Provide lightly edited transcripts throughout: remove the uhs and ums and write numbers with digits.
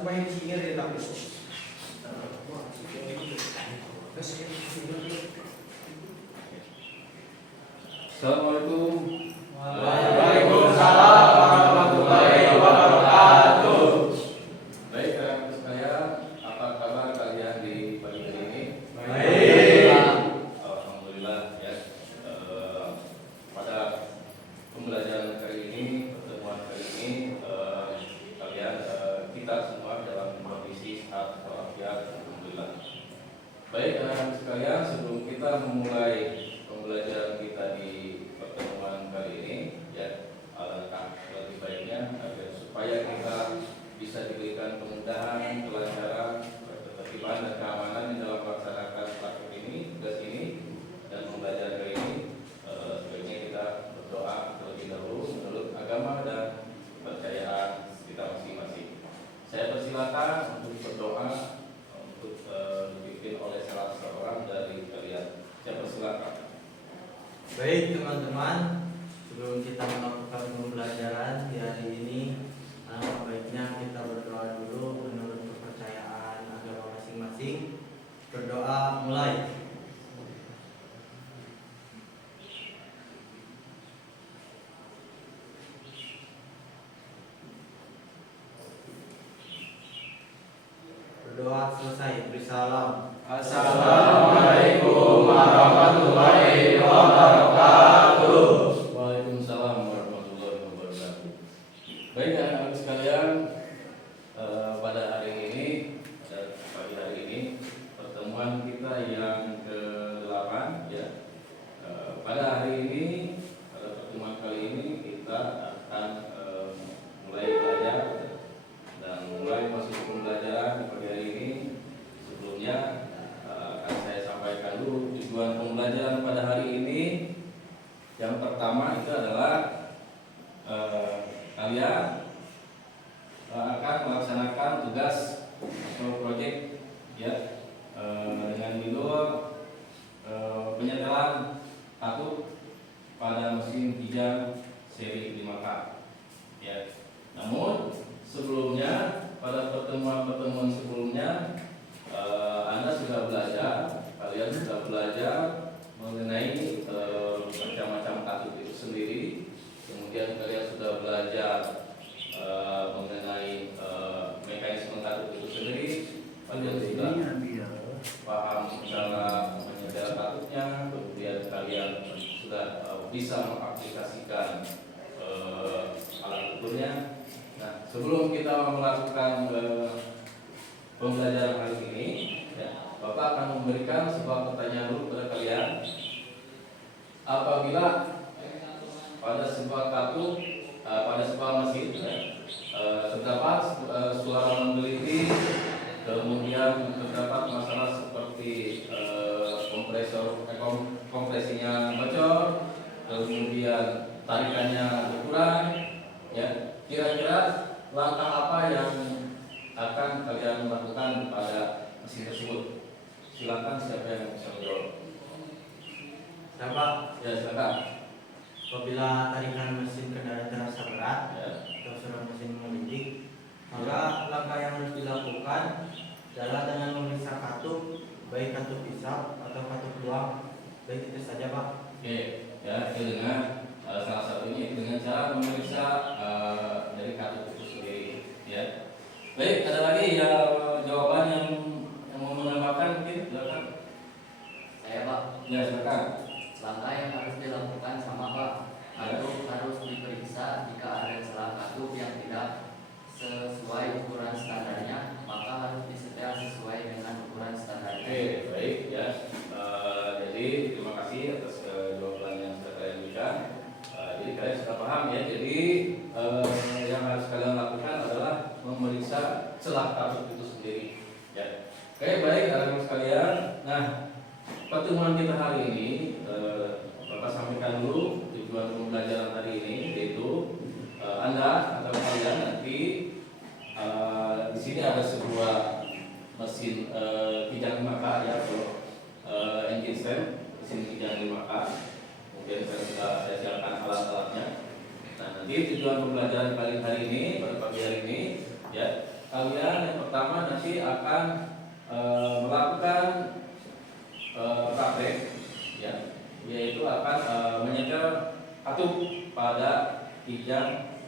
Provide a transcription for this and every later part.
supaya disingkir ya tapi. Assalamualaikum. Waalaikumsalam warahmatullahi wabarakatuh. Baik, rekan sekalian, apa kabar kalian di pagi hari ini? Baik. Alhamdulillah ya. Pada pembelajaran kali ini, pertemuan kali ini, kalian kita semua dalam kondisi sehat walafiat, alhamdulillah. Baik, rekan sekalian, sebelum kita memulai pembelajaran kita di pertemuan kali ini, ya, alangkah lebih baiknya agar supaya kita bisa diberikan kemudahan, kelancaran, ketertiban dan keamanan di dalam melaksanakan praktik ini, tugas ini, dan pembelajaran kali ini. Sebaiknya kita berdoa terlebih dahulu menurut agama dan kepercayaan kita masing-masing. Saya persilakan untuk berdoa untuk dipimpin oleh salah seorang dari kalian. Saya persilakan. Baik teman-teman, sebelum kita melakukan pembelajaran di hari ini, baiknya kita berdoa dulu menurut kepercayaan agama masing-masing. Berdoa mulai. Berdoa selesai, beri salam. Assalamualaikum warahmatullahi wabarakatuh. Waalaikumsalam warahmatullahi wabarakatuh. Baik, anak-anak sekalian, pada hari ini, pagi hari ini, pertemuan kita yang ke-8 ya. Pada hari ini, pada pertemuan kali ini kita akan mulai belajar dan mulai masuk ke pembelajaran di pagi hari ini. Sebelumnya akan saya sampaikan dulu tujuan pembelajaran pada hari ini. Yang pertama itu adalah kalian akan melaksanakan tugas atau proyek ya dengan judul penyetelan katup pada mesin kijang seri 5K ya. Namun sebelumnya pada pertemuan sebelumnya Anda sudah belajar, kalian sudah belajar mengenai macam-macam katup itu sendiri. Kemudian kalian sudah belajar mengenai mekanisme katup itu sendiri. Kalian sudah paham cara menyetel katupnya. Kemudian kalian sudah bisa mengaplikasikan alat ukurnya. Nah, sebelum kita melakukan pembelajaran hari ini, ya, Bapak akan memberikan sebuah pertanyaan dulu kepada kalian. Apabila pada sebuah katup, pada sebuah mesin, terdapat suara menggelitik, kemudian terdapat masalah seperti kompresinya bocor, kemudian tarikannya berkurang, ya, kira-kira langkah apa yang akan kalian lakukan pada mesin tersebut? Silakan, siapa yang bisa menjawab? Siapa? Ya, silakan. Apabila tarikan mesin kendaraan terasa berat Ya. atau suara mesin menggelitik, maka langkah yang harus dilakukan adalah dengan memeriksa katup, baik katup hisap atau katup luang. Baik, itu saja Pak. Oke, ya, itu dengan salah satunya dengan cara memeriksa dari katup itu sendiri, ya. Baik, ada lagi ya jawaban yang mau menambahkan mungkin, silakan. Saya Pak, Ya, silakan. langkah yang harus dilakukan sama Pak, katup harus diperiksa. Jika ada celah katup yang tidak sesuai ukuran standarnya, maka harus disetel sesuai dengan ukuran standarnya. Oke, baik ya. Jadi terima kasih atas jawaban yang sudah kalian berikan. Jadi kalian sudah paham ya. Jadi yang harus kalian lakukan adalah memeriksa celah katup itu sendiri. Ya. Oke, baik anak-anak sekalian. Nah, pertemuan kita hari ini, Bapak sampaikan dulu tujuan pembelajaran hari ini, yaitu Anda atau kalian nanti di sini ada sebuah mesin kijang 5K ya, engine stand, mesin kijang 5K. Kemudian saya siapkan alat-alatnya. Nah, nanti tujuan pembelajaran kali hari ini pada pagi hari ini, ya, kalian yang pertama nanti akan melakukan praktek, ya, yaitu akan menyetel katup pada kijang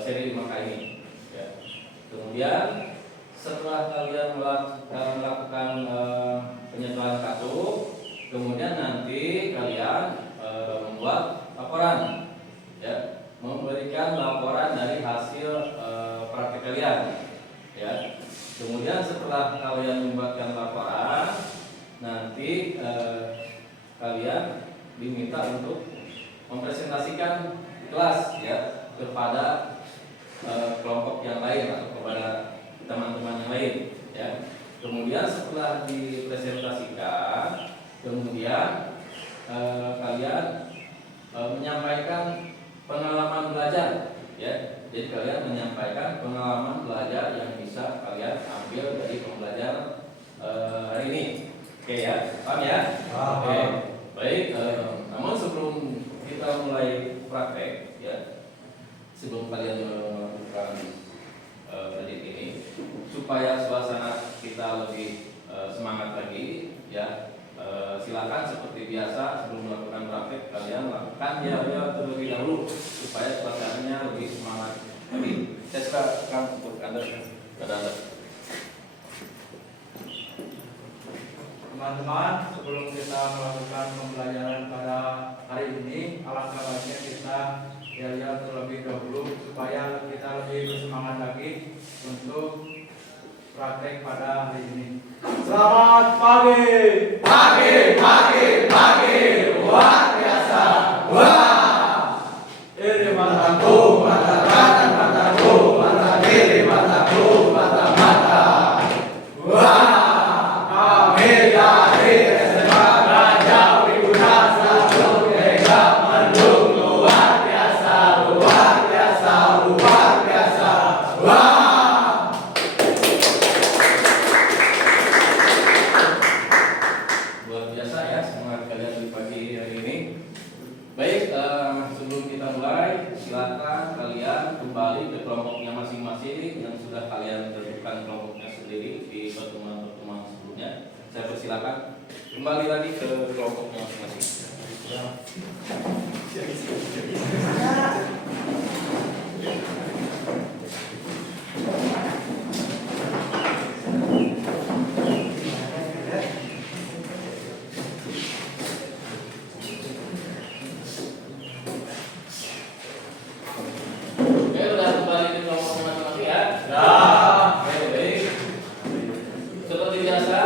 seri 5K ini. Ya. Kemudian setelah kalian melakukan penyetelan katup, kemudian nanti kalian membuat laporan, ya, memberikan laporan dari hasil praktek kalian, ya. Kemudian setelah kalian membuatkan laporan, nanti kalian diminta untuk mempresentasikan kelas, ya, kepada kelompok yang lain atau kepada teman-teman yang lain, ya. Kemudian setelah dipresentasikan, kemudian kalian menyampaikan pengalaman belajar, ya. Jadi kalian menyampaikan pengalaman belajar yang bisa kalian ambil dari pembelajaran hari ini. Oke ya, paham ya? Oke. Baik, namun sebelum kita mulai praktek, ya, sebelum kalian melakukan proyek ini, supaya suasana kita lebih semangat lagi, ya, silakan seperti biasa sebelum melakukan praktek kalian lakukan ya terlebih dahulu supaya suasananya lebih semangat lagi. Saya silakan untuk anda. Teman-teman, sebelum kita melakukan pembelajaran pada hari ini, alangkah baiknya kita lihat terlebih dahulu supaya kita lebih bersemangat lagi untuk praktek pada hari ini. Selamat pagi. Pagi. Luar biasa. Wah. Ini mataku, mata kanan mataku, mata kiri mataku, mata. Wah. Kami dari SMA Raja Wibudha Satu Tega Mendung. Luar biasa. Wah. Luar biasa ya semangat kalian di pagi hari ini. Baik, sebelum kita mulai, silakan kalian kembali ke kelompoknya masing-masing yang sudah kalian tentukan kelompoknya sendiri di pertemuan-pertemuan sebelumnya. Saya persilakan kembali lagi ke kelompoknya masing-masing. Oke, sudah kembali ke kelompoknya masing-masing ya. Oke, baik. Seperti biasa,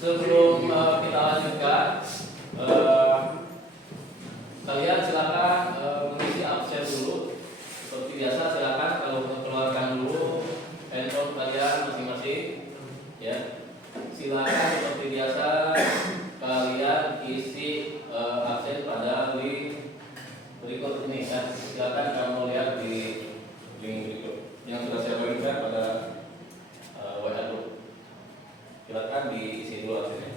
sebelum kita lanjutkan, kalian silakan mengisi absen dulu. Seperti biasa, silakan kalau keluarkan dulu handphone kalian masing-masing, ya. Silakan seperti biasa kalian isi absen pada link berikut ini, ya. Silakan kamu lihat di link berikut yang sudah saya berikan pada WA dulu. Silakan diisi dulu absennya.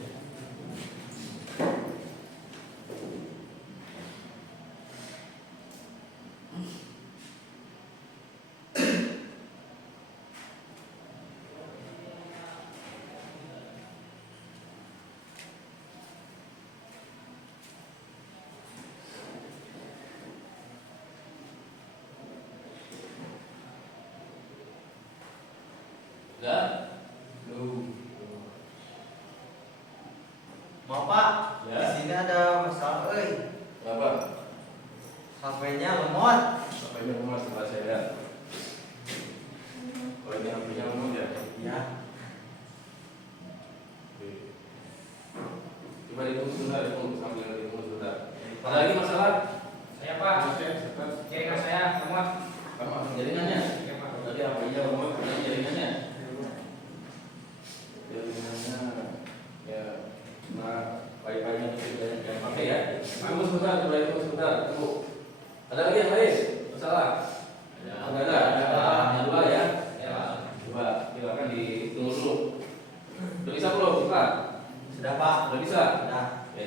Sudah? Maaf Pak, Ya. di sini ada masalah. Berapa? HP-nya lemot. HP-nya nomor setelah saya lihat. Oh, ini HP-nya nomor ya? Ya. Coba ditunggu sebentar, sambil ditunggu sebentar. Ada lagi masalah? Saya Pak. Oke, cepat. Jaringan saya lemot. Kamu jaringannya? Iya Pak. Tadi HP-nya nomor, tadi jaringannya? Jaringannya ya, nah, wifi-nya tidak yang pakai ya. Tunggu sebentar, coba ditunggu sebentar, tunggu. Ada lagi yang lain? Masalah? Ada. Hanya dua ya? Ya. Coba, silakan ditunggu dulu. Udah bisa belum? Bukan? Sudah Pak. Udah bisa? Sudah. Ya,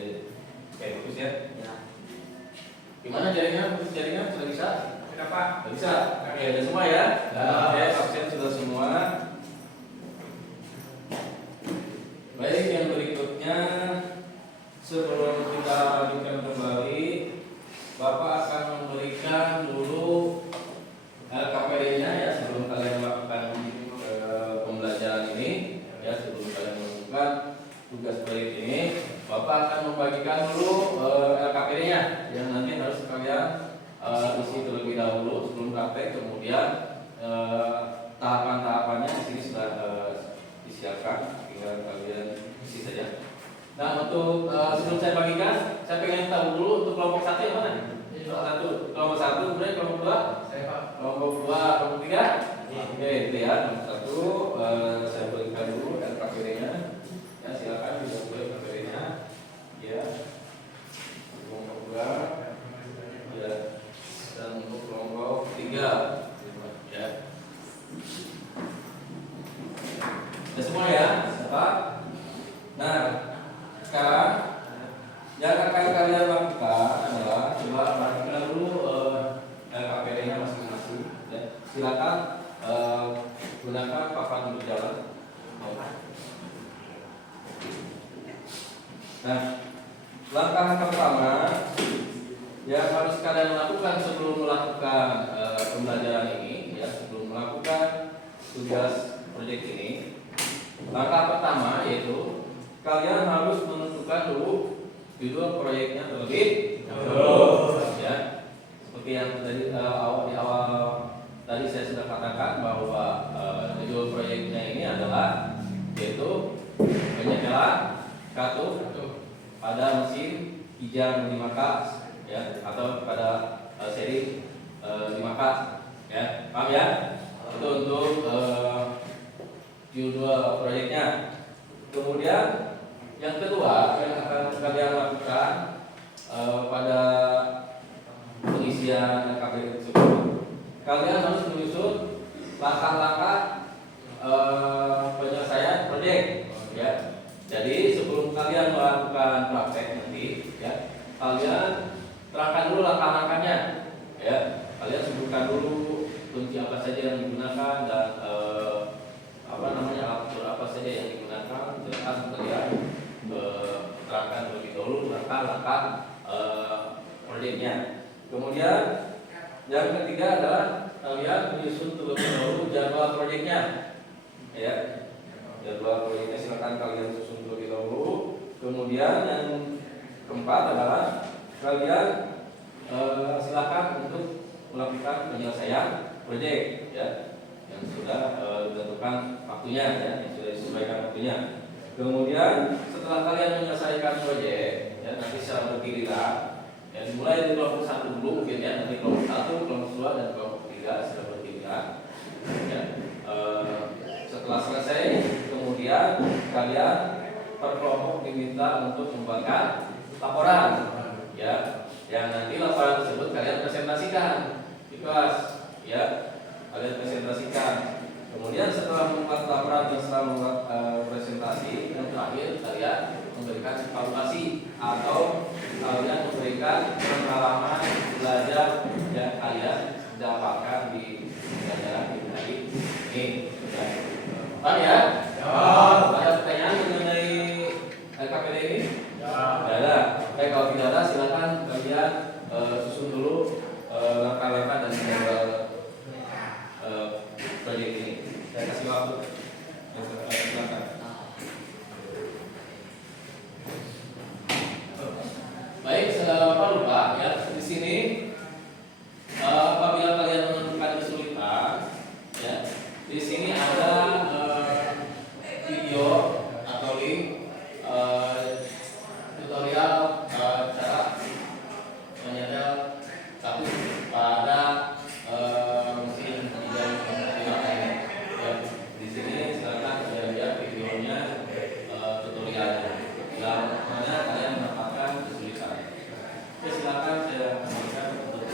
dulu untuk kelompok 1 yang mana? Kelompok 1, kemudian kelompok 2? Saya Pak. Kelompok 2, kelompok 3? Oke, itu ya. Kelompok 1, saya berikan dulu LKPD-nya. Ya, silakan bisa boleh LKPD-nya. Ya. Kelompok 2. Ya. Dan untuk kelompok 3. Ya. Ya semua ya, apa? Nah, sekarang yang akan kalian lakukan adalah coba perhatikan dulu LKPD-nya masing-masing. Ya. Silakan gunakan papan untuk jalan. Nah, langkah pertama yang harus kalian lakukan sebelum melakukan pembelajaran ini, ya, sebelum melakukan tugas proyek ini, langkah pertama yaitu kalian harus menentukan dulu judul proyeknya terlebih dahulu. Ya, seperti yang tadi di awal tadi saya sudah katakan bahwa judul proyeknya ini adalah yaitu penyegelan katup pada mesin Kijang 5K, ya, atau pada seri 5K, ya, paham ya? Itu untuk judul proyeknya. Kemudian yang kedua yang akan kalian lakukan pada pengisian LKPD tersebut, kalian harus menyusun langkah-langkah penyelesaian proyek, ya. Jadi sebelum kalian melakukan praktek nanti, ya, kalian terangkan dulu langkah-langkahnya, ya. Kalian sebutkan dulu kunci apa saja yang digunakan dan alat apa saja yang digunakan. Silakan kalian terangkan terlebih dahulu langkah-langkah proyeknya. Kemudian yang ketiga adalah kalian menyusun terlebih dahulu jadwal proyeknya, ya. Jadwal proyeknya silakan kalian susun terlebih dahulu. Kemudian yang keempat adalah kalian silakan untuk melakukan penyelesaian proyek, ya, yang sudah ditentukan waktunya, ya, yang sudah disesuaikan waktunya. Kemudian setelah kalian menyelesaikan proyek, ya, nanti secara bergiliran, ya, dimulai dari kelompok 1 dulu mungkin, ya, nanti kelompok 1, kelompok 2 dan kelompok 3 secara bergiliran, ya. Setelah selesai, kemudian kalian per kelompok diminta untuk membuatkan laporan, ya, yang nanti laporan tersebut kalian presentasikan di kelas, ya, kalian presentasikan. Kemudian setelah membuat laporan dan setelah membuat presentasi, yang terakhir kalian memberikan evaluasi atau kalian memberikan pengalaman belajar yang kalian dapatkan di pembelajaran hari ini. Paham ya? Ada pertanyaan mengenai LKPD ini? Tidak ada. Baik, kalau tidak ada silakan kalian susun dulu langkah-langkah dan jadwal proyek ini. Saya kasih waktu. Silakan. Baik, apa lupa ya, di sini apabila kalian menemukan kesulitan, ya, di sini ada video atau link tutorial cara menyetel satu pada mesin Kijang 5K ini. Ya, di sini silakan lihat videonya, tutorialnya. Dalam mana kalian mendapatkan kesulitan. Oke, silakan saya kembalikan untuk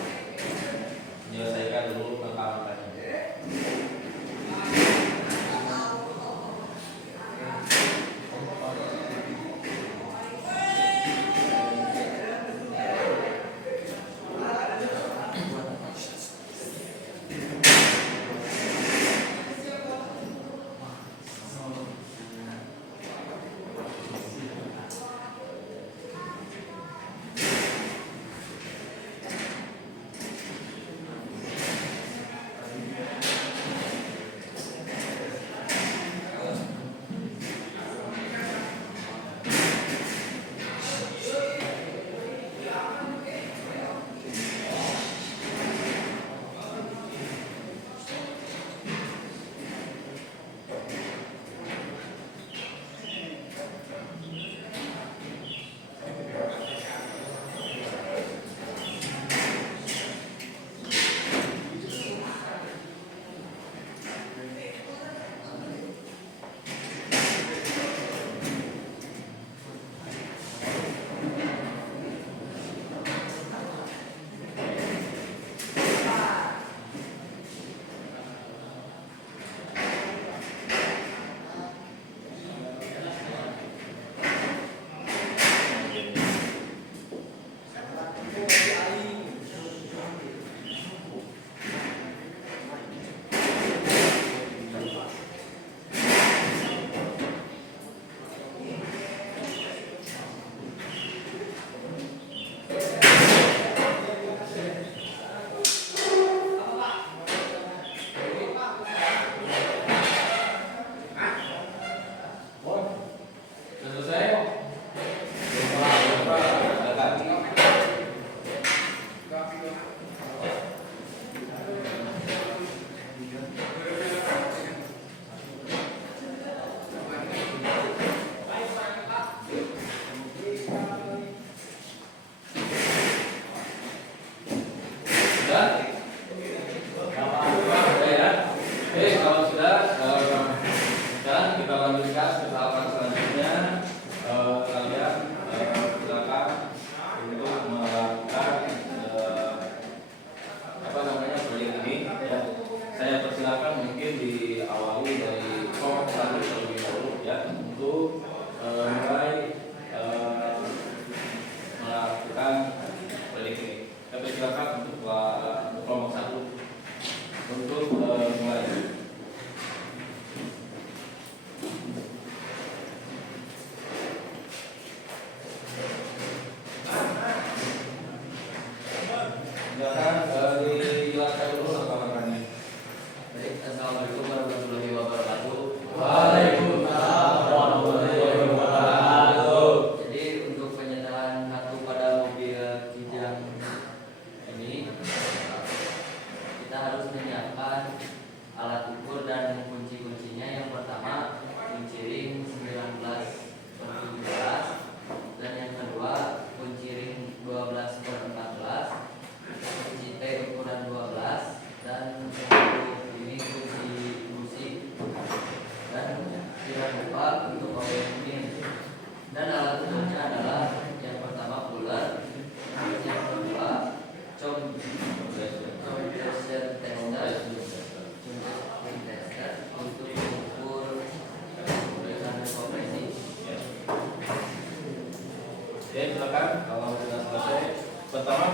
menyelesaikan dulu langkah-langkahnya.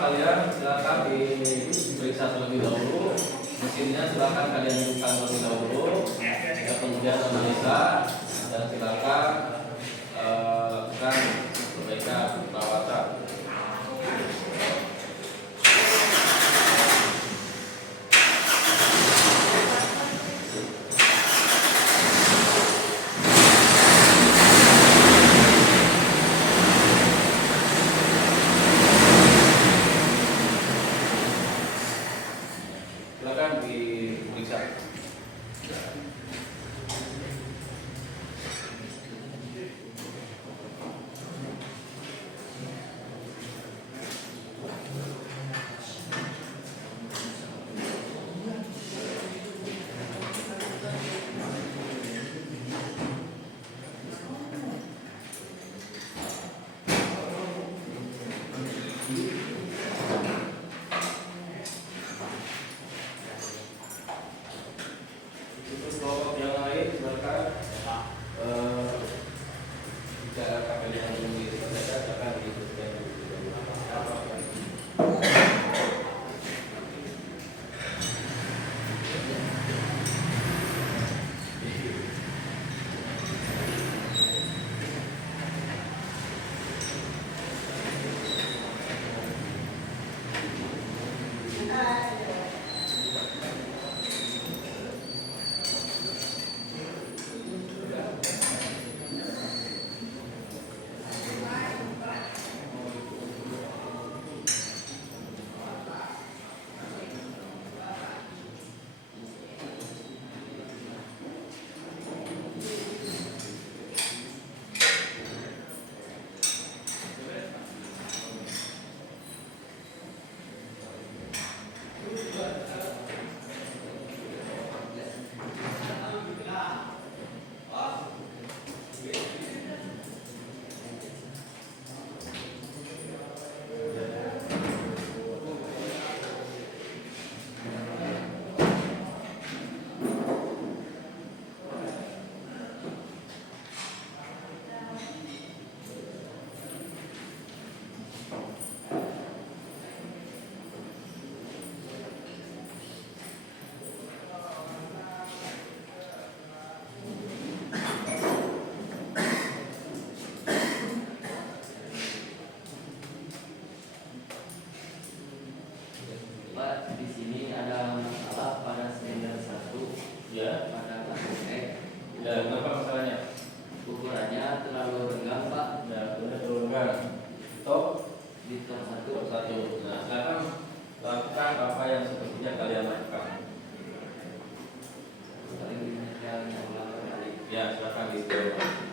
kalian silakan diperiksa terlebih dahulu. Mesinnya silakan kalian hidupkan terlebih dahulu. Ya, kemudian analisa dan silakan lakukan perbaikan perawatan. Silakan diperiksa. Untuk kelompok yang lain silakan jika KPD yang belum diselesaikan silakan diselesaikan dulu. Pak, di sini ada masalah pada silinder 1 Ya, pada kelas E. ya kenapa masalahnya? Ukurannya terlalu renggang, Pak. Ya, sudah turunkan. Top Di top 1 satu. Nah, sekarang lakukan apa yang sepertinya kalian lakukan. paling yang ulang kembali. Ya, silakan diulang.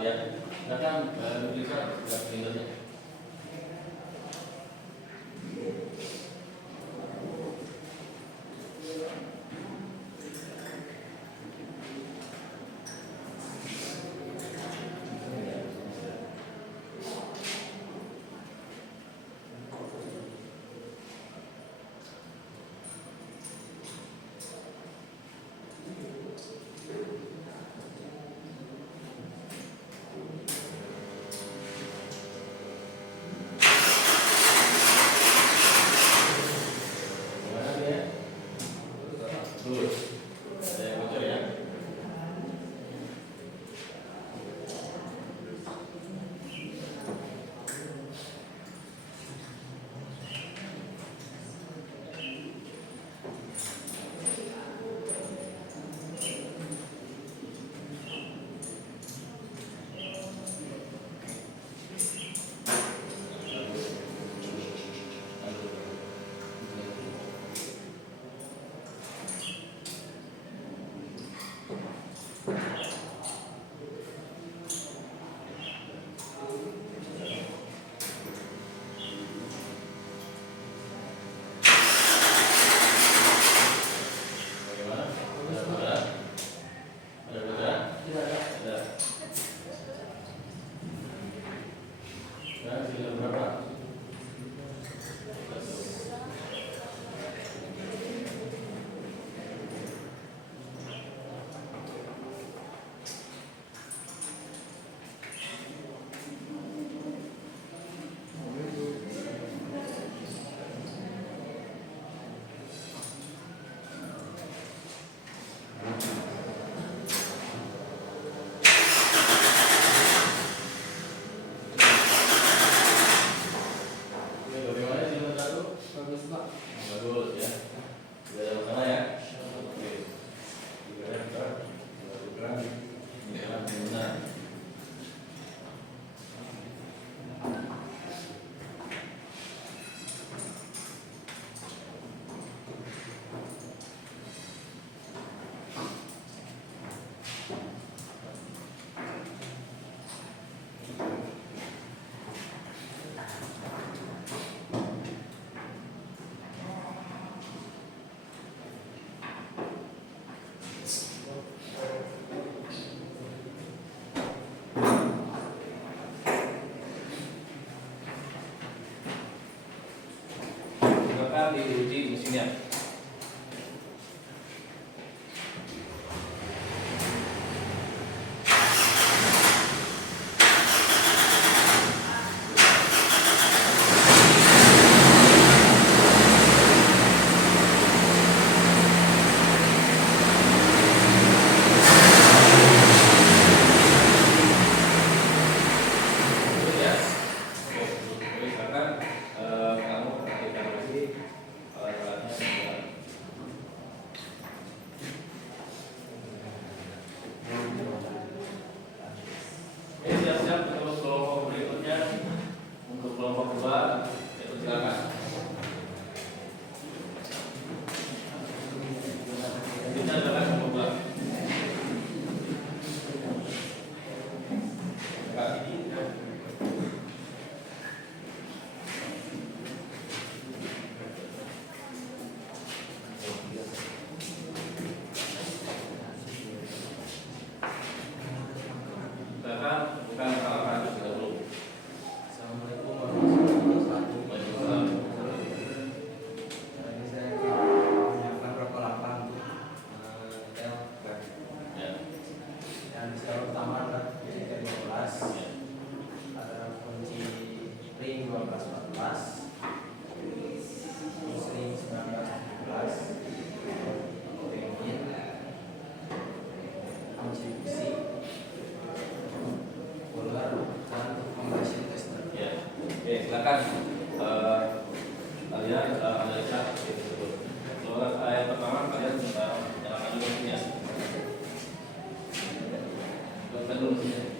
ya. Silakan bisa Windows-nya. Gimana dia? Terus. Saya bocor ya. Bagaimana? Ada bocoran? Ada bocoran? Tidak ada. Ada. Nah, sudah berapa? Ini bagaimana sih nomor satu? Bagus Pak. Bagus ya. Sudah ada masalah ya? Oke. Juga ya, Pak. Lakukan. Jalan yang benar. Silakan diuji mesinnya. Terus ya. Oke, jadi silakan kamu perhatikan lagi alat-alatnya sudah. Oke, siap-siap untuk kelompok berikutnya. Untuk kelompok kedua, itu silakan. Kita adalah kelompok kedua. Silakan bukan peralatan itu sudah dulu. Assalamualaikum warahmatullahi wabarakatuh. Waalaikumsalam. Ini saya menyiapkan beberapa langkah untuk detail Ya. yang skala pertama adalah kunci T12, ada kunci ring 1214, terus ring 1917, ring in, kunci besi, puller, dan combustion tester. Ya. Oke, silakan kalian analisa seperti tersebut. Soal yang pertama kalian nyalakan dulu mesinnya. Buatkan dulu mesinnya.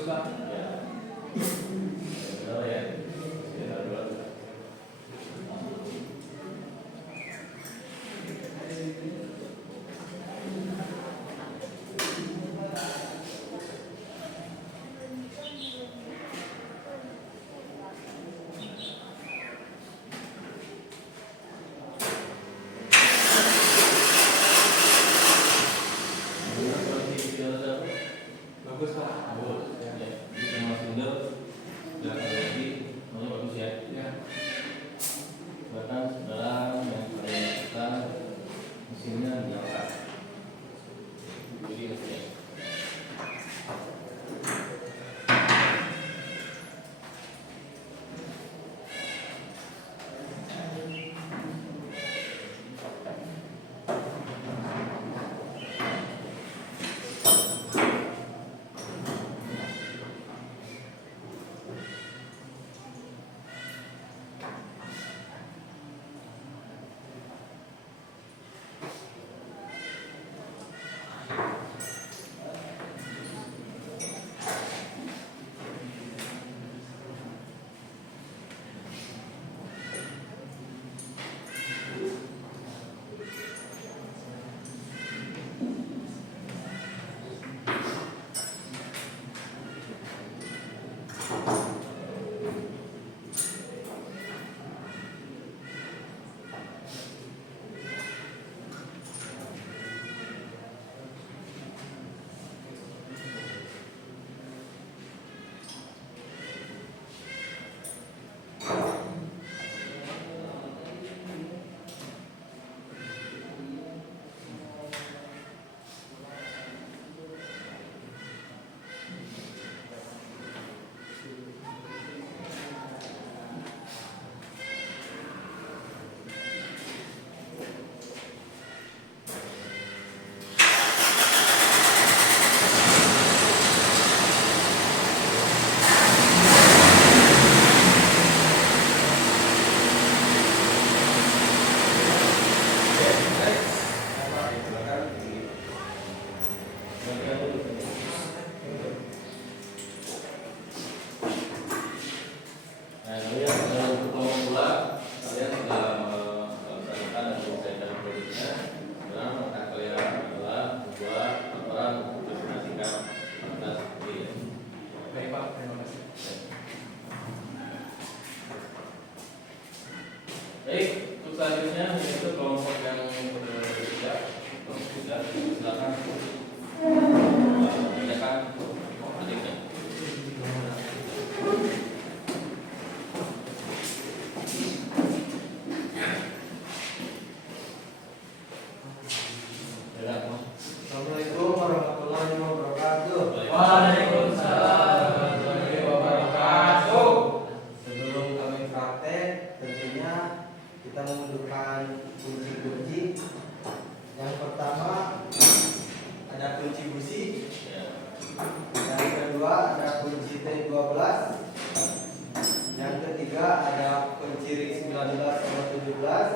bagus Pak. Ya. Benar ya. Ya, dua. Bagus Pak. Bagus. Ya. Bisa Mas Indra. Dan lagi, namanya bagus ya. Ya. Bahkan sekarang yang paling kita mesinnya nyala. Jadi mesinnya. Nah, kalian untuk pemula, kalian sudah melaksanakan dan menyelesaikan produknya. Sekarang langkah kalian adalah membuat laporan untuk presentasikan atas ini. Baik Pak, terima kasih. Baik, untuk selanjutnya yaitu kelompok yang ketiga. Kelompok ketiga, silakan mengerjakan adiknya. Assalamualaikum warahmatullahi wabarakatuh. Waalaikumsalam warahmatullahi wabarakatuh. Sebelum kami praktek, tentunya kita membutuhkan kunci-kunci. Yang pertama ada kunci busi, Ya. yang kedua ada kunci T12, yang ketiga ada kunci ring 19 sama 17,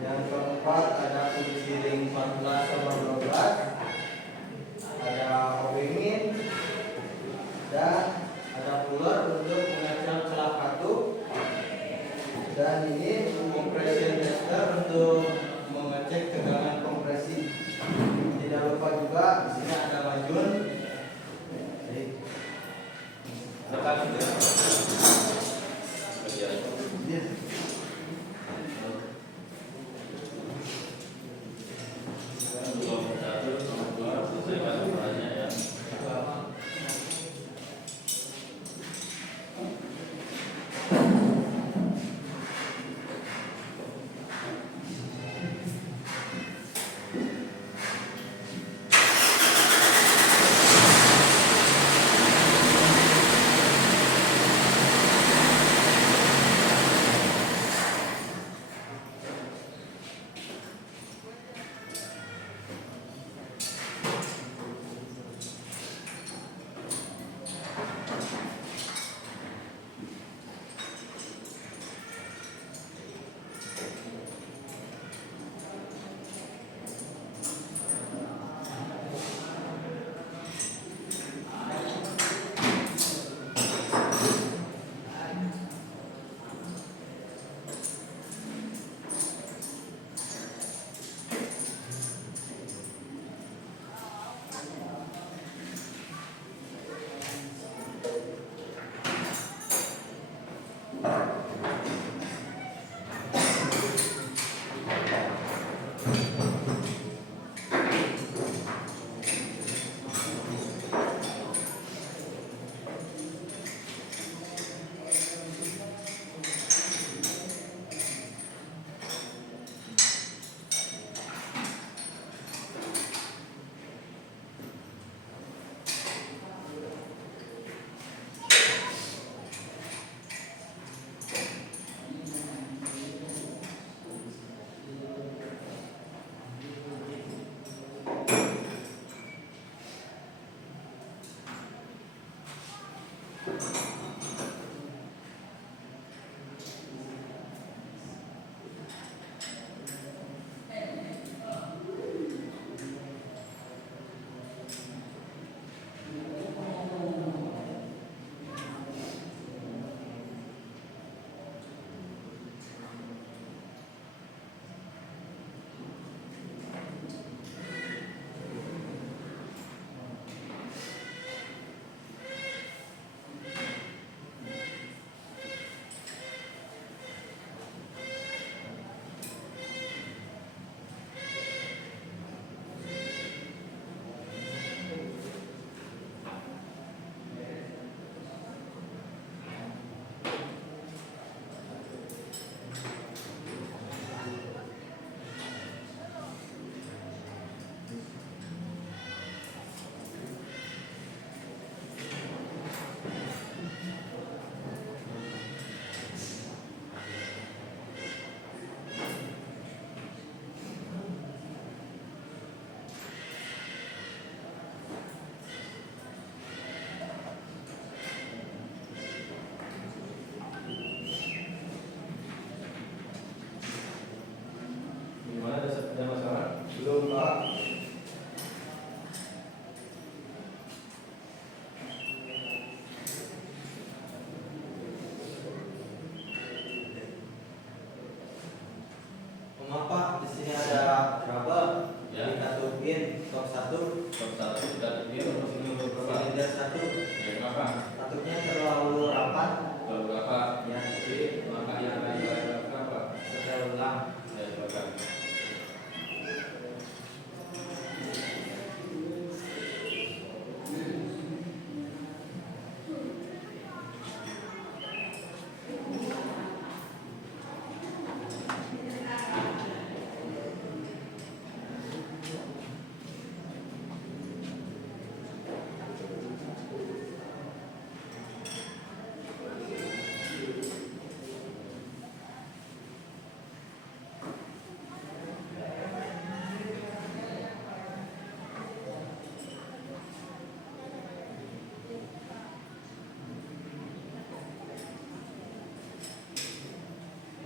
yang keempat ada kunci ring 14 sama 12, ada obengin, dan ada puller untuk mengecil celah katup, dan ini compression tester untuk mengecek tegangan kompresi. Tidak lupa juga di sini ada majun. Tekan ya. Bagian. Kelompok satu, kelompok dua, selesaikan laporannya ya.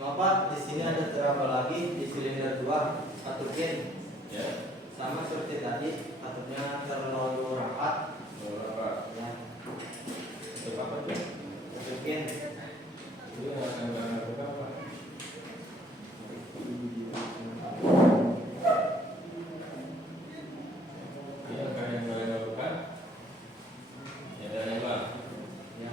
Maaf Pak, di sini ada terapa lagi di silinder 2 satu pin. Ya. Sama seperti tadi, katanya terlalu rapat. Berapa? Ya, Untuk apa tuh? satu pin. Ini akan berapa? Ini akan yang berapa? Ya, ada yang berapa? Ya.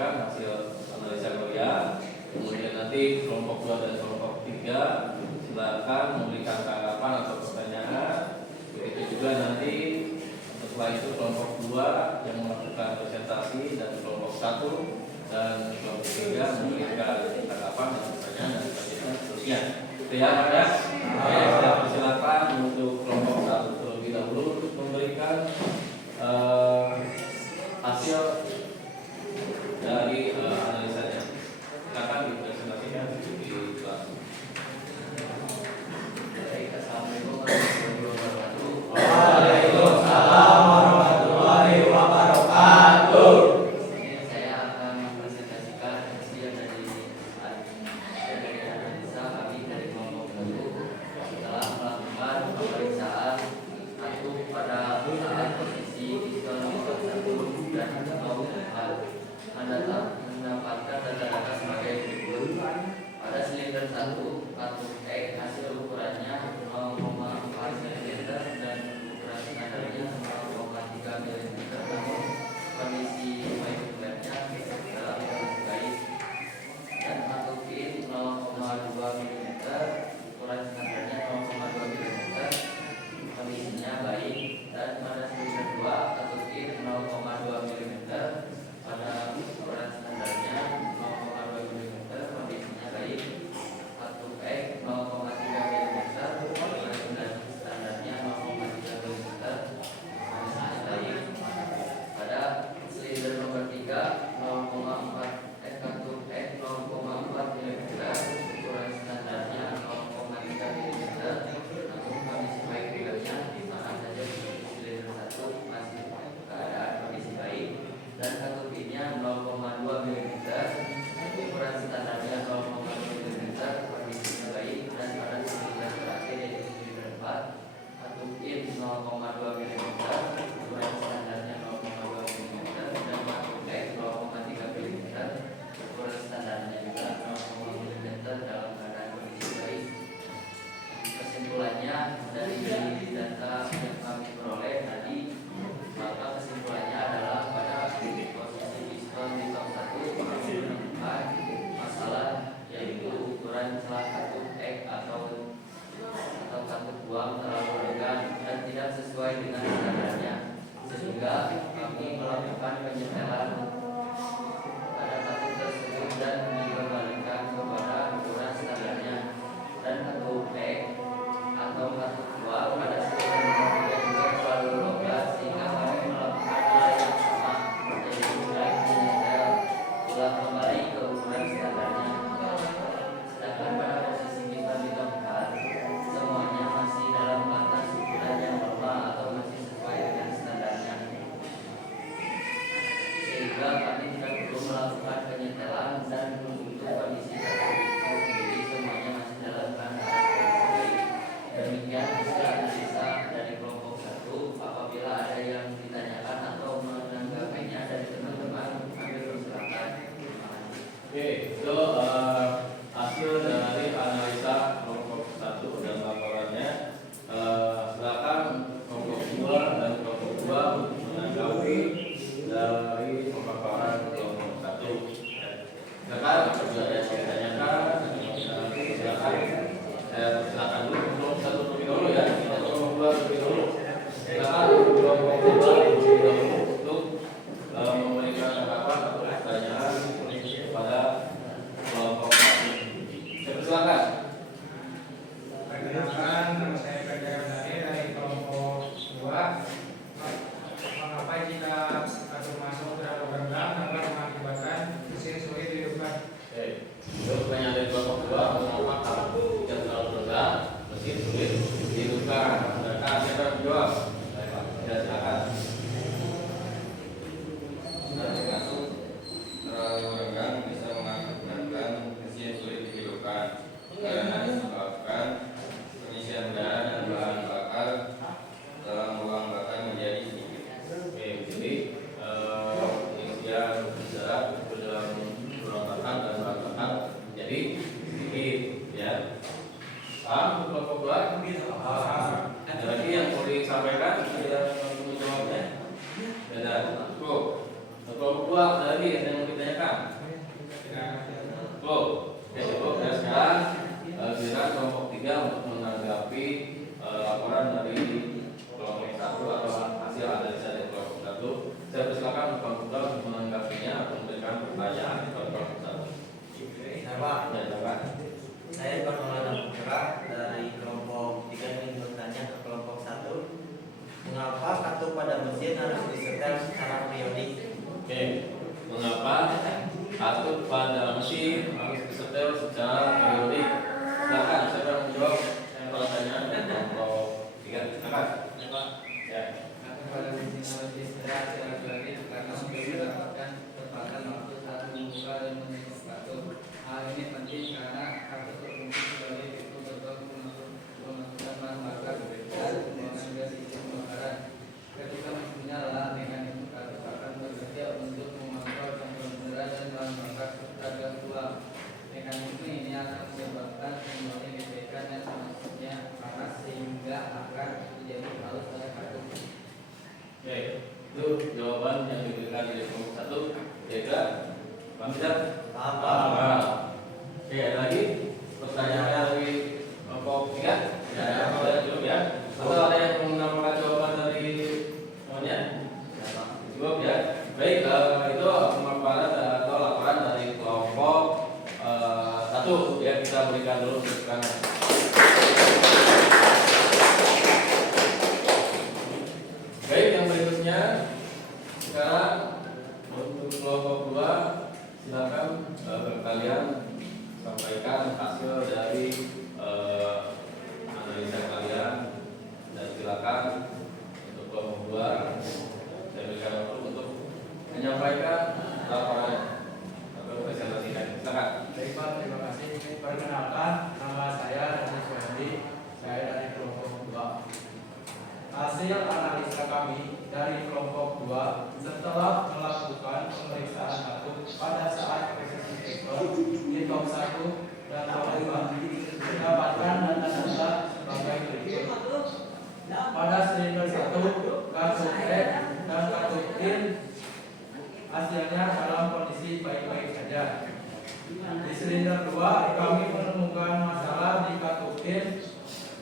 menyampaikan hasil analisa kalian. Kemudian nanti kelompok 2 dan kelompok 3 silakan memberikan tanggapan atau pertanyaan. Begitu juga nanti setelah itu kelompok 2 yang melakukan presentasi dan kelompok 1 dan kelompok 3 memberikan tanggapan dan pertanyaan dan seterusnya. Itu ya, Pak ya. Saya persilakan untuk kelompok 1 terlebih dahulu untuk memberikan hasil dari analisanya. Silakan dipresentasikan di kelas. Baik, assalamualaikum warahmatullahi wabarakatuh. Waalaikumsalam warahmatullahi wabarakatuh. Ini saya akan mempresentasikan hasil dari analisa kami dari kelompok 1 setelah melakukan pemeriksaan satu pada saat posisi pistol 1 dan mendapatkan data-data sebagai berikut. Pada silinder 1 kartu X hasil ukurannya 0,4 cm dan ukuran standarnya 0,3 mm, namun kondisi molekulernya dalam kondisi baik. Dan kartu pin 0,2 mm, ukuran standarnya 0,2 mm, kondisinya baik. Dan pada silinder 2 kartu pin 0,2 mm, pada ukuran standarnya 0,2 mm, kondisinya baik. Kartu X 0,3 mm, ukuran standarnya 0,3 mm, kondisinya baik. Pada silinder nomor 3 kartu X 0,4 mm, ukuran standarnya 0,3 mm, namun kondisi baik bilangnya sama saja seperti silinder 1 masih keadaan kondisi baik. Dan kartu pinnya 0,2 mm, ukuran standarnya 0,2 mm, kondisinya baik. Dan pada silinder terakhir yaitu silinder 4 kartu pin 0,2 mm, ukuran standarnya 0,2 mm, dan kartu X 0,3 mm, ukuran standarnya juga 0,2 mm dalam keadaan kondisi baik. Kesimpulannya dari data yang kami peroleh tadi, maka kesimpulannya adalah pada posisi pistol di top 1 menemukan masalah yaitu ukuran celah kartu X atau kartu buang terlalu elegan dan tidak sesuai dengan standarnya, sehingga kami melakukan penyetelan pada kartu tersebut dan dikembalikan kepada ukuran standarnya. Dan kartu X atau kartu buang pada silinder nomor 3 juga terlalu longgar, sehingga kami melakukan hal yang sama, yaitu mulai menyetel ulang kembali ke ukuran standarnya. Sedangkan pada posisi pistol di top 4 semuanya masih dalam batas ukuran yang normal atau masih sesuai dengan standarnya, sehingga kami tidak perlu melakukan penyetelan dan untuk kondisi kartu itu sendiri semuanya masih dalam keadaan kondisi baik. Demikian hasil analisa dari kelompok 1. Apabila ada yang ditanyakan atau menanggapinya dari teman-teman, kami persilakan. Terima kasih. Oke, itu hasil dari analisa kelompok 1 dan laporannya. Silakan kelompok 2 dan kelompok 2 untuk menanggapi dari pemaparan kelompok 1. Silakan apabila ada yang ditanyakan, silakan. Saya persilakan dulu kelompok 1 terlebih dahulu ya, atau kelompok 2 terlebih dahulu. Silakan kelompok 2 terlebih dahulu untuk memberikan tanggapan atau pertanyaan kepada kelompok 1. Saya persilakan. Perkenalkan, nama saya Fajar dari kelompok 2. Mengapa jika kartu masuk terlalu rendah dapat mengakibatkan mesin sulit dihidupkan? Oke, itu pertanyaan dari kelompok 2. Mengapa kartu yang terlalu rendah mesin sulit dihidupkan? Silakan siapa yang menjawab? Baik, Pak. Ya, silakan. Dari masuk terlalu rendah bisa mengakibatkan mesin sulit dihidupkan karena disebabkan pengisian udara dan bahan bakar dalam ruang bakar menjadi sedikit. Oke, jadi pengisian udara ke dalam ruang bakar dan bahan bakar jadi sedikit, ya. Paham kelompok 2? Ada lagi yang mau disampaikan? mesin harus disetel secara periodik. Oke, mengapa katup pada mesin harus disetel secara periodik? Silakan, siapa yang menjawab pertanyaan kelompok 3? Silakan. Ya. Pada mesin harus disetel secara periodik karena untuk mendapatkan tepatan waktu saat membuka dan menutup katup. Hal ini penting karena katup berfungsi sebagai pintu gerbang pemasukan bahan bakar dan pembuangan gas isi pembakaran. Ketika mesinnya lelah, mekanisme katup akan bekerja untuk memantau temperaturan dan bahan bakar serta gas ulang. Mekanisme ini akan menyebabkan kembali gesekan dan masuknya panas sehingga akan terjadi halus pada katup. Oke, itu jawaban yang diberikan di kelompok 1. Kira-kira paham tidak? Paham. Oke, ada lagi pertanyaan dari kelompok 3? Ya, ada cukup ya. Atau ada yang menambahkan jawaban dari semuanya? Cukup ya. Baik, itu pemaparan atau laporan dari kelompok 1 ya, kita berikan dulu untuk sekarang. Baik, yang berikutnya sekarang untuk kelompok 2, silakan kalian sampaikan hasil dari analisa kalian dan silakan untuk kelompok 2 saya berikan waktu untuk menyampaikan laporan atau presentasinya. Silakan. Baik Pak, terima kasih. Perkenalkan, nama saya Dani Suhendi, saya dari kelompok 2. Hasil analisa kami dari kelompok 2 setelah melakukan pemeriksaan katup pada saat posisi piston di top 1 dan top 2 mendapatkan data-data sebagai berikut. Pada silinder 1, katup F dan katup in hasilnya dalam kondisi baik-baik saja. Di silinder 2 kami menemukan masalah di katup in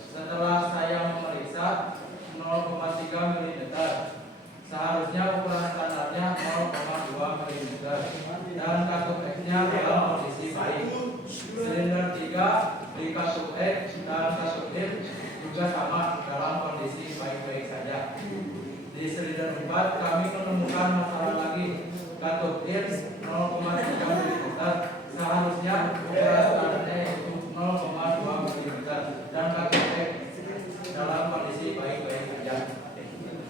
setelah saya memeriksa 0,3 mm. Seharusnya ukuran standarnya 0,2 mm dan katup X-nya dalam kondisi baik. Silinder 3 di katup X dan katup in juga sama dalam kondisi baik-baik saja. Di silinder 4 kami menemukan masalah lagi. Katup in 0,3 mm. Seharusnya ukuran standarnya yaitu 0,2 mm dan katup X dalam kondisi baik-baik saja.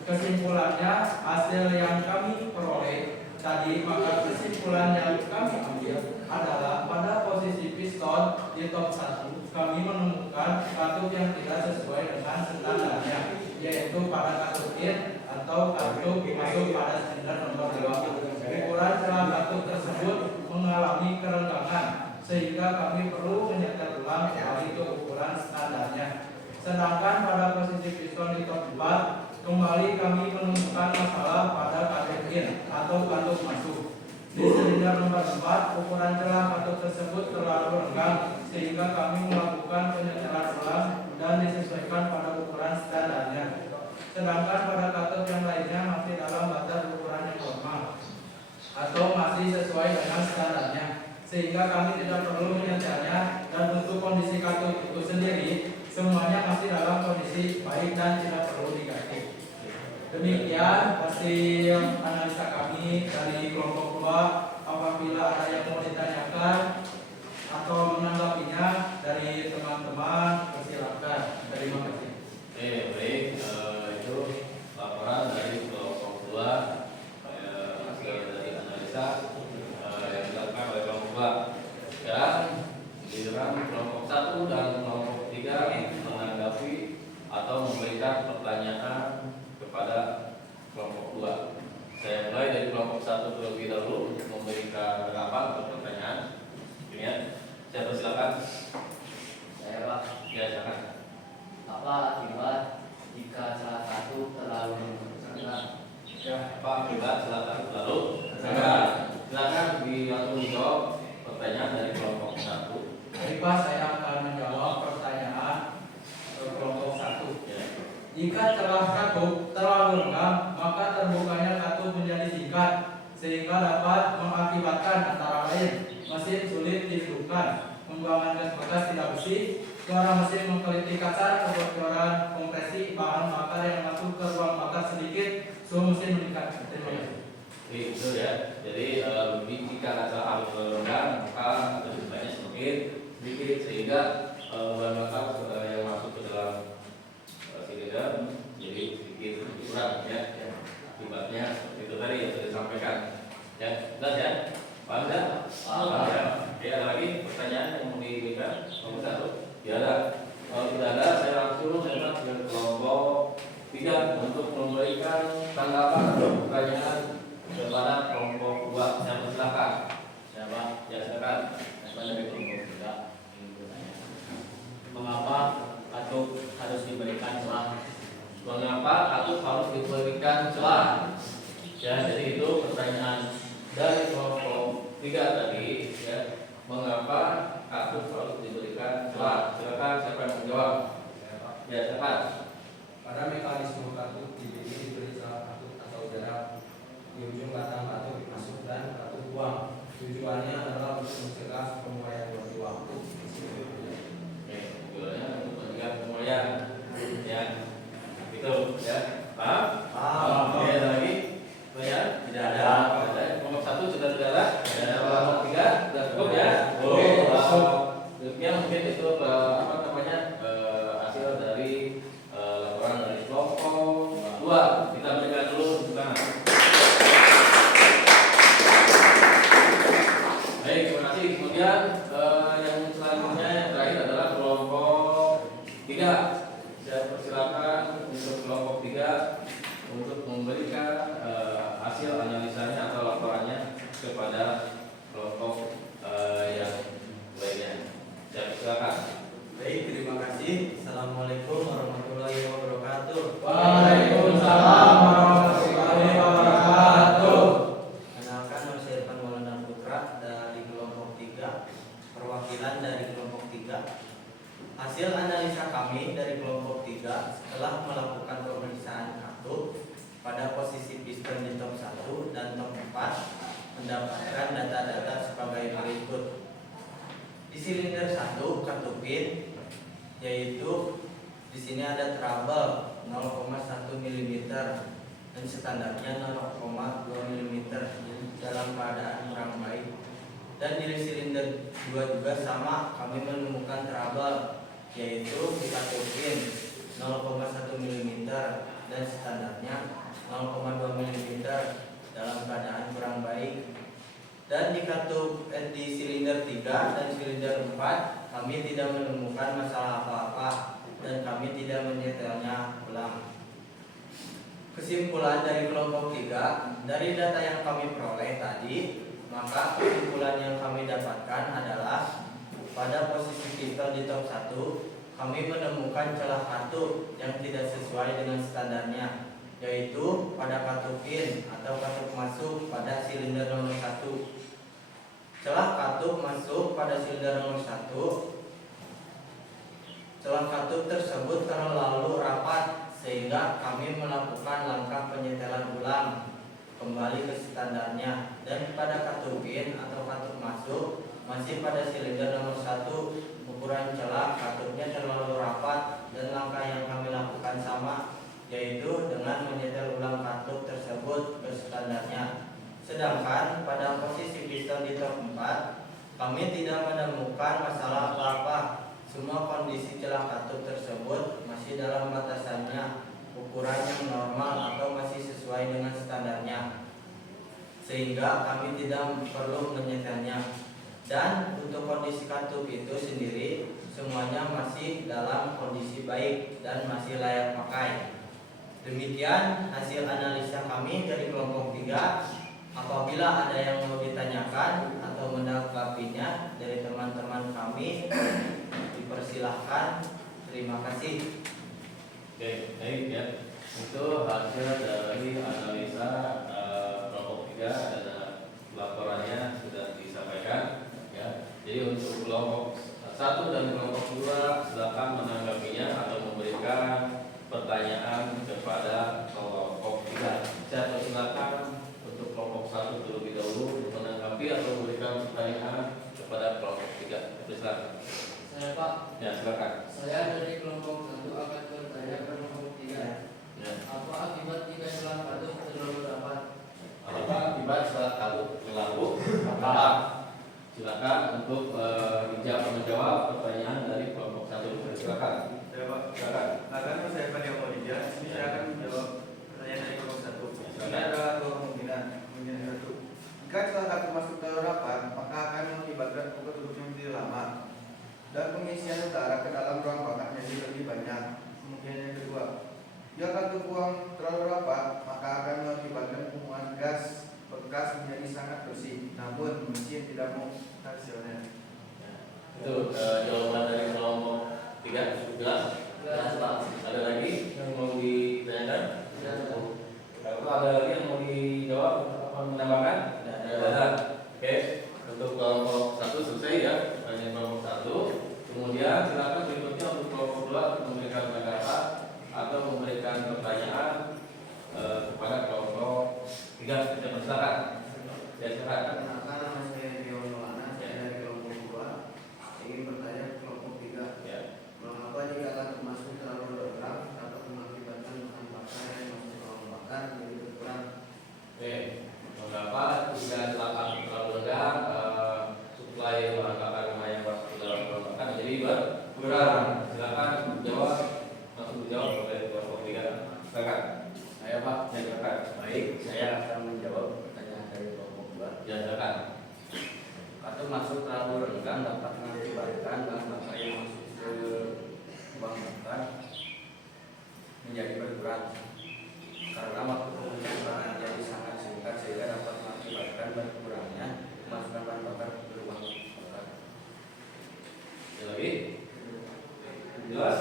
Kesimpulannya, hasil yang kami peroleh tadi, maka kesimpulan yang kami ambil adalah pada posisi piston di top 1 kami menemukan katup yang tidak sesuai dengan standarnya, yaitu pada katup in atau katup masuk pada silinder nomor 2. Ukuran celah katup tersebut mengalami kerenggangan sehingga kami perlu menyetel ulang kembali ke ukuran standarnya. Sedangkan pada posisi piston di top 4 kembali kami menemukan masalah pada katup in atau katup masuk. Di silinder nomor 4 ukuran celah katup tersebut terlalu renggang sehingga kami melakukan penyetelan ulang dan disesuaikan pada ukuran standarnya. Sedangkan pada katup yang lainnya masih dalam batas ukuran yang normal atau masih sesuai dengan standarnya, sehingga kami tidak perlu menyetelnya. Dan untuk kondisi katup itu sendiri semuanya masih dalam kondisi baik dan tidak perlu diganti. Demikian hasil analisa kami dari kelompok 2. Apabila ada yang mau ditanyakan atau menanggapinya dari teman-teman, persilakan. Terima kasih. Oke, baik, itu laporan dari kelompok 2, hasil dari analisa yang dilakukan oleh kelompok 2. Sekarang giliran kelompok 1 dan kelompok 3 menanggapi atau memberikan pertanyaan kepada kelompok 2. Saya mulai dari kelompok 1 terlebih dahulu untuk memberikan tanggapan atau pertanyaan. Ya, saya persilakan. Saya Pak, Ya, silakan. apa akibat jika salah satu terlalu renggang? Ya, Pak, kita silakan lalu. Silakan langsung dijawab pertanyaan dari kelompok 1. Baik Pak, saya akan menjawab pertanyaan kelompok 1. Ya. Jika celah katup terlalu renggang, maka terbukanya katup menjadi singkat sehingga dapat mengakibatkan antara lain mesin sulit dihidupkan, pembuangan gas bekas tidak bersih, suara mesin mengkeliti kasar, kebocoran kompresi, bahan bakar yang masuk ke ruang bakar sedikit, suhu mesin Itu ya. Jadi jika ada harus rendah, maka ada jumlahnya semakin sedikit sehingga bahan bakar yang masuk ke dalam silinder jadi sedikit lebih kurang ya. Akibatnya seperti itu tadi yang sudah disampaikan. Ya, jelas ya? Paham ya? Paham ya. Oke, ada lagi pertanyaan yang mau diberikan? Nomor 1? Ya ada. Kalau tidak ada, saya langsung ke kelompok 3 untuk memberikan tanggapan atau pertanyaan kepada kelompok 2. Saya persilakan. Siapa? Ya, silakan. Saya dari kelompok 3 ingin bertanya. Mengapa katup harus diberikan celah? Mengapa katup harus diberikan celah? Ya, jadi itu pertanyaan dari kelompok 3 tadi. Ya, mengapa katup harus diberikan celah? Silakan siapa yang menjawab? Ya, silakan. Pada mekanisme katup diberi celah katup atau jarak di ujung batang katup masuk dan katup buang. Tujuannya adalah untuk mencegah pemuraian waktu. Oke, tujuannya untuk mencegah pemuraian. Ya, itu ya. Paham? Paham. Oke, ada lagi? Pertanyaan? Tidak ada. Nomor 1 sudah tidak ada. Tidak ada. Nomor 3 sudah cukup ya. Demikian mungkin itu apa namanya hasil dari laporan dari kelompok 2. Kita berikan dulu tepuk tangan. Baik, terima kasih. Kemudian yang selanjutnya yang terakhir adalah kelompok 3. Saya persilakan untuk kelompok 3 untuk memberikan hasil analisanya atau laporannya kepada kelompok yang lainnya. Saya persilakan. Baik, terima kasih. Assalamualaikum warahmatullahi wabarakatuh. Waalaikumsalam warahmatullahi wabarakatuh. Kenalkan, nama saya Irfan Maulana Putra dari kelompok 3, perwakilan dari kelompok 3. Hasil analisa kami dari kelompok 3 setelah melakukan pemeriksaan katup pada posisi piston di top 1 dan top 4 mendapatkan data-data sebagai berikut. Di silinder 1 katup pin, yaitu di sini ada trouble 0,1 mm dan standarnya 0,2 mm dalam keadaan kurang baik. Dan di silinder 2 juga sama, kami menemukan trouble, yaitu di katup pin 0,1 mm dan standarnya 0,2 mm dalam keadaan kurang baik. Dan di katup di silinder 3 dan silinder 4 kami tidak menemukan masalah apa-apa dan kami tidak menyetelnya ulang. Kesimpulan dari kelompok 3, dari data yang kami peroleh tadi, maka kesimpulan yang kami dapatkan adalah pada posisi piston di top 1 kami menemukan celah katup yang tidak sesuai dengan standarnya, yaitu pada katup pin atau katup masuk pada silinder nomor 1. Celah katup masuk pada silinder nomor 1, celah katup tersebut terlalu rapat sehingga kami melakukan langkah penyetelan ulang kembali ke standarnya. Dan pada katup pin atau katup masuk masih pada silinder nomor 1, ukuran celah katupnya terlalu rapat dan langkah yang kami lakukan sama, yaitu dengan menyetel ulang katup tersebut ke standarnya. Sedangkan pada posisi piston di top 4 kami tidak menemukan masalah apa-apa. Semua kondisi celah katup tersebut masih dalam batasannya, ukuran yang normal atau masih sesuai dengan standarnya, sehingga kami tidak perlu menyetelnya. Dan untuk kondisi katup itu sendiri semuanya masih dalam kondisi baik dan masih layak pakai. Demikian hasil analisa kami dari kelompok 3. Apabila ada yang mau ditanyakan atau menanggapinya dari teman-teman kami, dipersilahkan. Terima kasih. Oke, baik ya. Itu hasil dari analisa kelompok 3 dan laporannya sudah disampaikan ya. Jadi untuk kelompok 1 dan kelompok 2 silakan menanggapinya atau memberikan pertanyaan kepada kelompok 3. Saya persilakan untuk kelompok 1 terlebih dahulu menanggapi atau memberikan pertanyaan kepada kelompok 3. Silakan. Saya Pak, Ya, silakan. saya dari kelompok 1 akan bertanya ke kelompok 3. Ya. Apa akibat jika celah katup terlalu rapat? Apa untuk uang terlalu rapat, maka akan mengakibatkan penggunaan gas bekas menjadi sangat bersih, namun mesin tidak mau hasilnya. Itu jawaban dari kelompok 3 jelas. Jelas, Pak. Ada lagi yang mau ditanyakan? Kalau ada lagi yang mau dijawab apa menambahkan? Ada. Oke, untuk kelompok 1 selesai ya, pertanyaan kelompok 1. Kemudian silakan berikutnya untuk kelompok 2 untuk memberikan pendapat atau memberikan pertanyaan kepada kelompok 3. Kita silakan. Ya, silakan. Perkenalkan, nama saya Dio Maulana, saya dari kelompok 2. Ingin bertanya ke kelompok 3. Ya. Mengapa jika akan termasuk terlalu berkurang dapat mengakibatkan bahan bakar yang masuk ke bahan bakar menjadi berkurang? Oke, mengapa jika silakan terlalu rendah suplai bahan bakar rumah yang masuk ke dalam bahan bakar menjadi berkurang? Silakan jawab, langsung dijawab oleh kelompok 3. Silakan. Saya, Pak. Ya, silakan. Baik, Saya akan menjawab pertanyaan dari kelompok 2. ya silakan. Atau masuk terlalu rendah dapat mengakibatkan bahan bakar yang masuk ke bahan bakar menjadi berkurang karena waktu penggunaan bahan jadi sangat singkat sehingga dapat mengakibatkan berkurangnya pemasukan bahan bakar ke bahan bakar. Ada lagi? Jelas?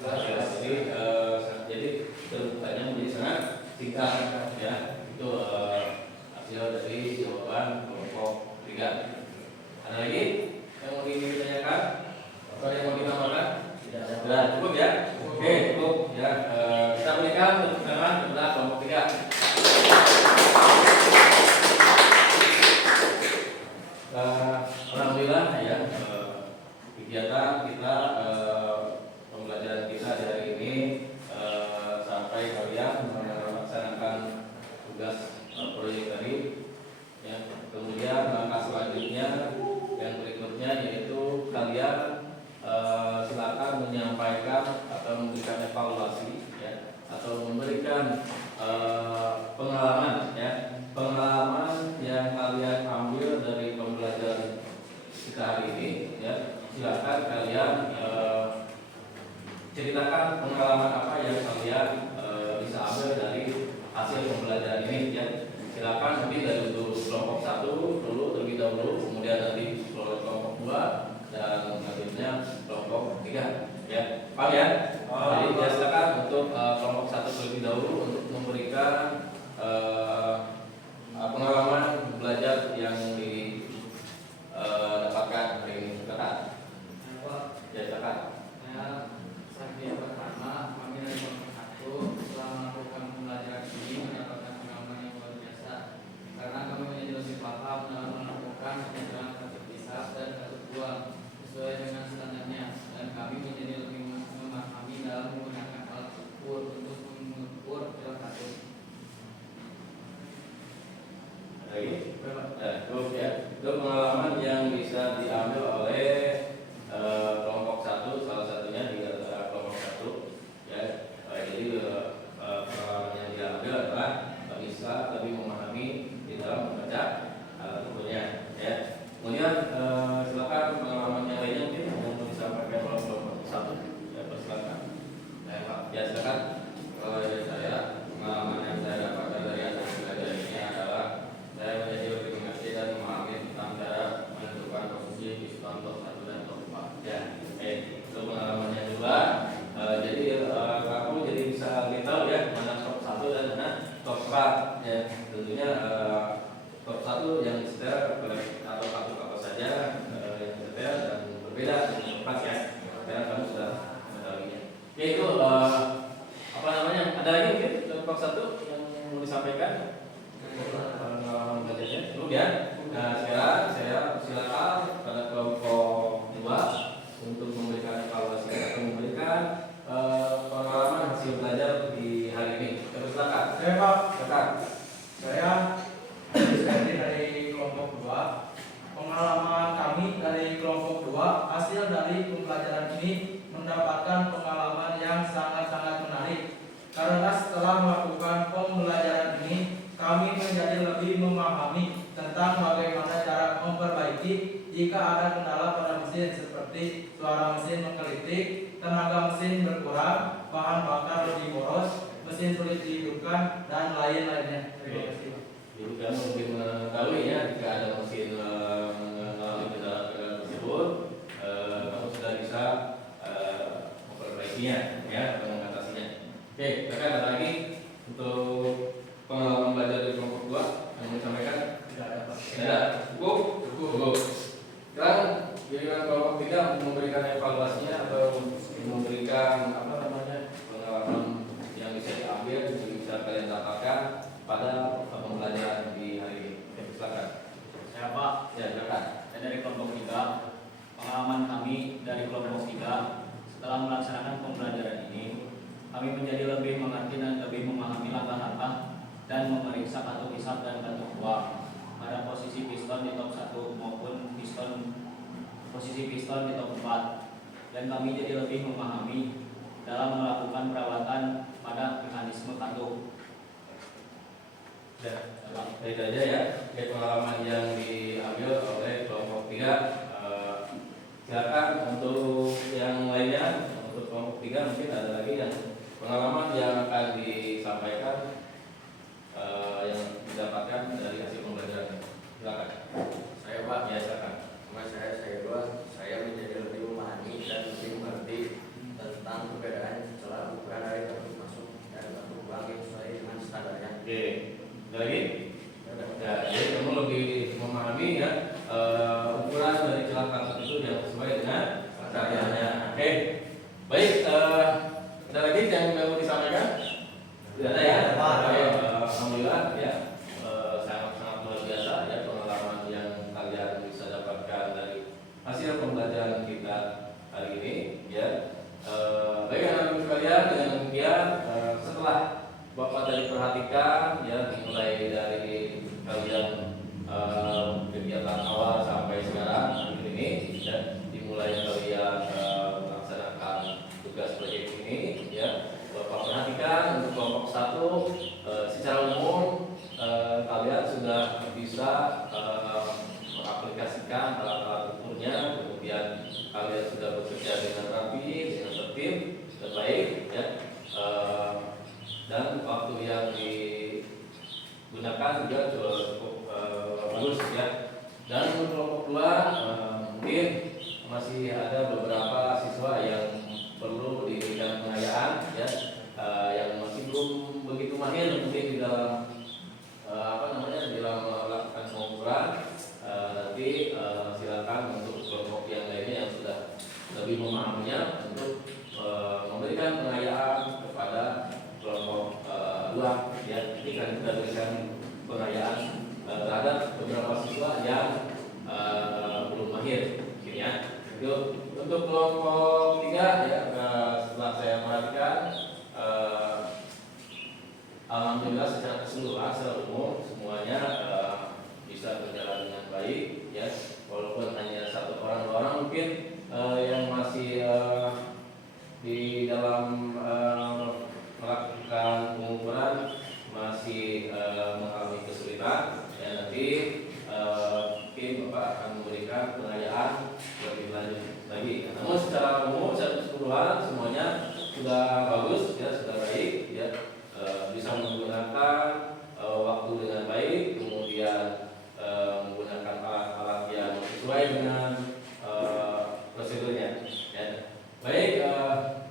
Jelas. Jadi terbukannya menjadi sangat singkat ya. Itu hasil dari jawaban kelompok 3. Ada lagi yang mau ditanyakan? Atau yang mau ditambahkan? Tidak ada. Sudah cukup ya? Oke, cukup ya. Kita berikan tepuk tangan kepada kelompok 3. Alhamdulillah ya, kegiatan kita pembelajaran kita di hari ini sampai kalian melaksanakan tugas proyek tadi ya. Kemudian langkah selanjutnya yang berikutnya yaitu kalian silakan menyampaikan atau memberikan evaluasi ya, atau memberikan pengalaman ya, pengalaman yang kalian ambil dari pembelajaran kita hari ini ya. Silakan kalian ceritakan pengalaman apa yang kalian bisa ambil dari hasil pembelajaran ini ya. Silakan mungkin dari kelompok 1 dulu terlebih dahulu, kemudian nanti kelompok 2 dan selanjutnya kelompok 3 ya. Paham ya? Jadi ya silakan untuk kelompok 1 terlebih dahulu untuk memberikan pengalaman belajar yang didapatkan hari ini. Silakan. Ya silakan. Yang pertama, kami dari kelompok 1 setelah melakukan pembelajaran ini mendapatkan pengalaman yang luar biasa karena kami menjadi lebih paham dalam melakukan penyesuaian kasus hisab dan kasus buang sesuai dengan standarnya, dan kami menjadi lebih memahami dalam menggunakan alat ukur untuk mengukur dalam kasus. Lagi? Cukup ya. Itu pengalaman yang bisa diambil oleh kelompok 1, salah satunya di antara kelompok 1 ya. Jadi pengalaman yang diambil adalah bisa lebih memahami di dalam membaca bukunya ya. Kemudian silakan pengalaman yang lainnya mungkin yang mau disampaikan oleh kelompok 1 ya, persilakan. Ya silakan. Kalau dari saya, pengalaman yang saya dapatkan dari hasil belajar ini adalah saya menjadi lebih mengerti dan memahami tentang cara menentukan posisi di top 1 dan top 4 ya. Itu pengalamannya juga. Jadi aku jadi bisa lebih tahu ya mana top 1 dan mana top 4 ya. Tentunya top 1 yang setel atau apa saja yang setel dan berbeda dengan top 4 ya. Karena kamu sudah mengetahuinya. Yaitu apa namanya? Ada lagi mungkin top 1 yang mau disampaikan? Pengalaman belajarnya belum ya. Nah sekarang saya silakan pada kelompok 2 untuk memberikan evaluasi atau memberikan pengalaman hasil belajar di hari ini. Terus silakan. Oke Pak, Silakan. saya dari kelompok 2. Pengalaman kami dari kelompok 2 hasil dari pembelajaran ini mendapatkan pengalaman yang sangat-sangat menarik. Karena setelah melakukan pembelajaran ini, kami menjadi lebih memahami tentang bagaimana cara memperbaiki jika ada kendala pada mesin seperti suara mesin menggelitik, tenaga mesin berkurang, bahan bakar lebih boros, mesin sulit dihidupkan, dan lain-lainnya. Terima kasih. Jadi kami mungkin mengetahui ya jika ada mesin mengalami kendala tersebut, kamu sudah bisa memperbaikinya ya atau mengatasinya. Oke, rekan ada lagi untuk pengalaman belajar dari kelompok 2 yang mau disampaikan? Tidak ada Pak. Tidak ada. Cukup. Sekarang giliran kelompok 3 memberikan evaluasinya atau memberikan pengalaman yang bisa diambil, yang bisa kalian dapatkan pada pembelajaran di hari ini. Silakan. Saya Pak, Ya, silakan. saya dari kelompok 3. Pengalaman kami dari kelompok 3 setelah melaksanakan pembelajaran ini, kami menjadi lebih mengerti dan lebih memahami langkah-langkah dan memeriksa kartu hisap dan kartu uang pada posisi piston di top 1 maupun posisi piston di top 4. Dan kami jadi lebih memahami dalam melakukan perawatan pada mekanisme kartu. Ya, baik aja ya. Oke, pengalaman yang diambil oleh kelompok 3. Silakan untuk yang lainnya, untuk kelompok 3 mungkin ada lagi yang pengalaman yang akan disampaikan yang didapatkan dari hasil pembelajaran. Silakan. Saya Pak, Ya, silakan. sama saya menjadi lebih memahami dan lebih mengerti tentang perbedaan celah ukuran dari kartu masuk dan kartu uang yang sesuai dengan standarnya. Oke, ada lagi? Ya, jadi kamu lebih memahami ya ukuran dari celah kartu itu yang sesuai dengan standarnya. Oke, baik. Ada lagi yang mau disampaikan? Tidak ada ya? Oke, alhamdulillah ya. Sangat-sangat luar biasa ya pengalaman yang kalian bisa dapatkan dari hasil pembelajaran kita hari ini ya. Baik anak-anak sekalian, dengan demikian setelah Bapak tadi perhatikan ya dimulai dari kalian kegiatan awal sampai sekarang hari ini ya, dimulai kalian melaksanakan tugas proyek ini ya. Bapak perhatikan untuk kelompok 1 secara umum kalian sudah bisa mengaplikasikan alat-alat ukurnya, kemudian kalian sudah bekerja dengan rapi, dengan tertib dan baik ya. Dan waktu yang digunakan juga cukup bagus ya. Dan untuk kelompok 2 mungkin masih ada beberapa siswa yang perlu diberikan pengayaan ya, yang masih belum begitu mahir mungkin di dalam di dalam melakukan pengukuran. Nanti silakan untuk kelompok yang lainnya yang sudah lebih memahaminya untuk memberikan pengayaan kepada kelompok 2 ya. Nanti kan kita berikan pengayaan terhadap beberapa siswa yang belum mahir mungkin ya. Itu untuk kelompok 3 ya, setelah saya perhatikan alhamdulillah secara keseluruhan secara umum semuanya bisa berjalan dengan baik ya, walaupun hanya 1 orang 2 orang mungkin yang masih di dalam melakukan pengukuran masih mengalami kesulitan ya. Nanti mungkin Bapak akan memberikan pengayaan lebih lanjut lagi. Namun secara umum secara keseluruhan semuanya sudah bagus ya, sudah baik ya, bisa menggunakan waktu dengan baik, kemudian menggunakan alat-alat yang sesuai dengan prosedurnya ya. Baik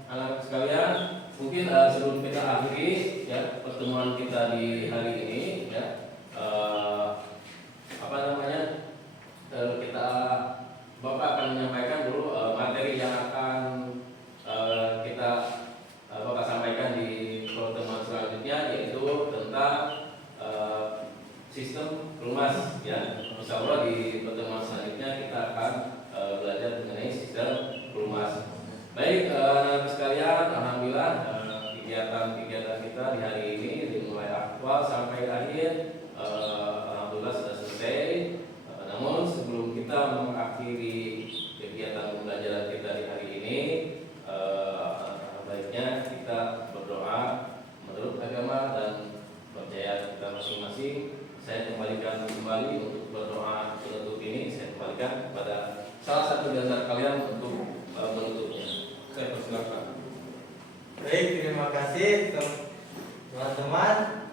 anak sekalian, mungkin sebelum kita akhiri ya pertemuan kita di hari ini ya, kita Bapak akan menyampaikan dulu materi yang akan kita Bapak sampaikan di pertemuan selanjutnya, yaitu tentang sistem pelumas ya. Insya Allah di pertemuan selanjutnya kita akan belajar mengenai sistem pelumas. Baik anak sekalian, alhamdulillah kegiatan-kegiatan kita di hari ini dimulai awal sampai akhir alhamdulillah sudah selesai. Namun sebelum kita mengakhiri kegiatan pembelajaran kita di hari ini, baiknya kita berdoa menurut agama dan percayaan kita masing-masing. Saya kembalikan kembali untuk berdoa penutup ini. Saya kembalikan kepada salah satu di antara kalian untuk menutupnya. Saya persilakan. Baik, terima kasih Teman-teman,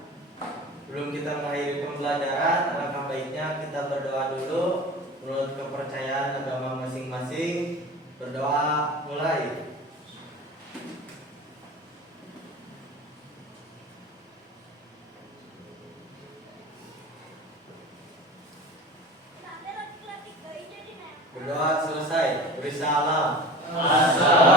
sebelum kita mengakhiri pembelajaran, alangkah baiknya kita berdoa dulu menurut kepercayaan agama masing-masing. Berdoa mulai. Berdoa selesai. Beri salam. Assalamualaikum